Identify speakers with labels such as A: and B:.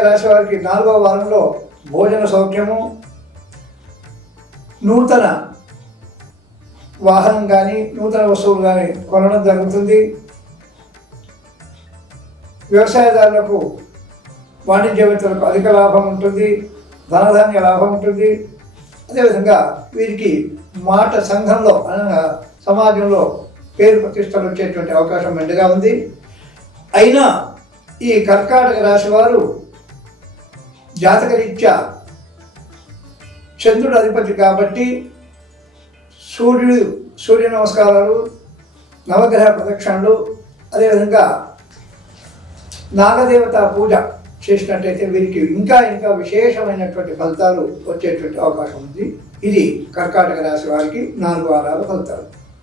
A: వారికి నాలుగవ వారంలో భోజన సౌఖ్యము నూతన వాహనం కానీ నూతన వస్తువులు కానీ కొనడం జరుగుతుంది. వ్యవసాయదారులకు వాణిజ్యవేత్తలకు అధిక లాభం ఉంటుంది ధనధాన్య లాభం ఉంటుంది. అదేవిధంగా వీరికి మాట సంఘంలో అనగా సమాజంలో పేరు ప్రతిష్టలు వచ్చేటువంటి అవకాశం మెండుగా ఉంది. అయినా ఈ కర్కాటక రాశి వారు జాతకరీత్యా చంద్రుడు అధిపతి కాబట్టి సూర్యుడు సూర్య నమస్కారాలు నవగ్రహ ప్రదక్షిణలు అదేవిధంగా నాగదేవత పూజ చేసినట్టయితే వీరికి ఇంకా ఇంకా విశేషమైనటువంటి ఫలితాలు వచ్చేటువంటి అవకాశం ఉంది. ఇది కర్కాటక రాశి వారికి నాలుగు వారాల ఫలితాలు.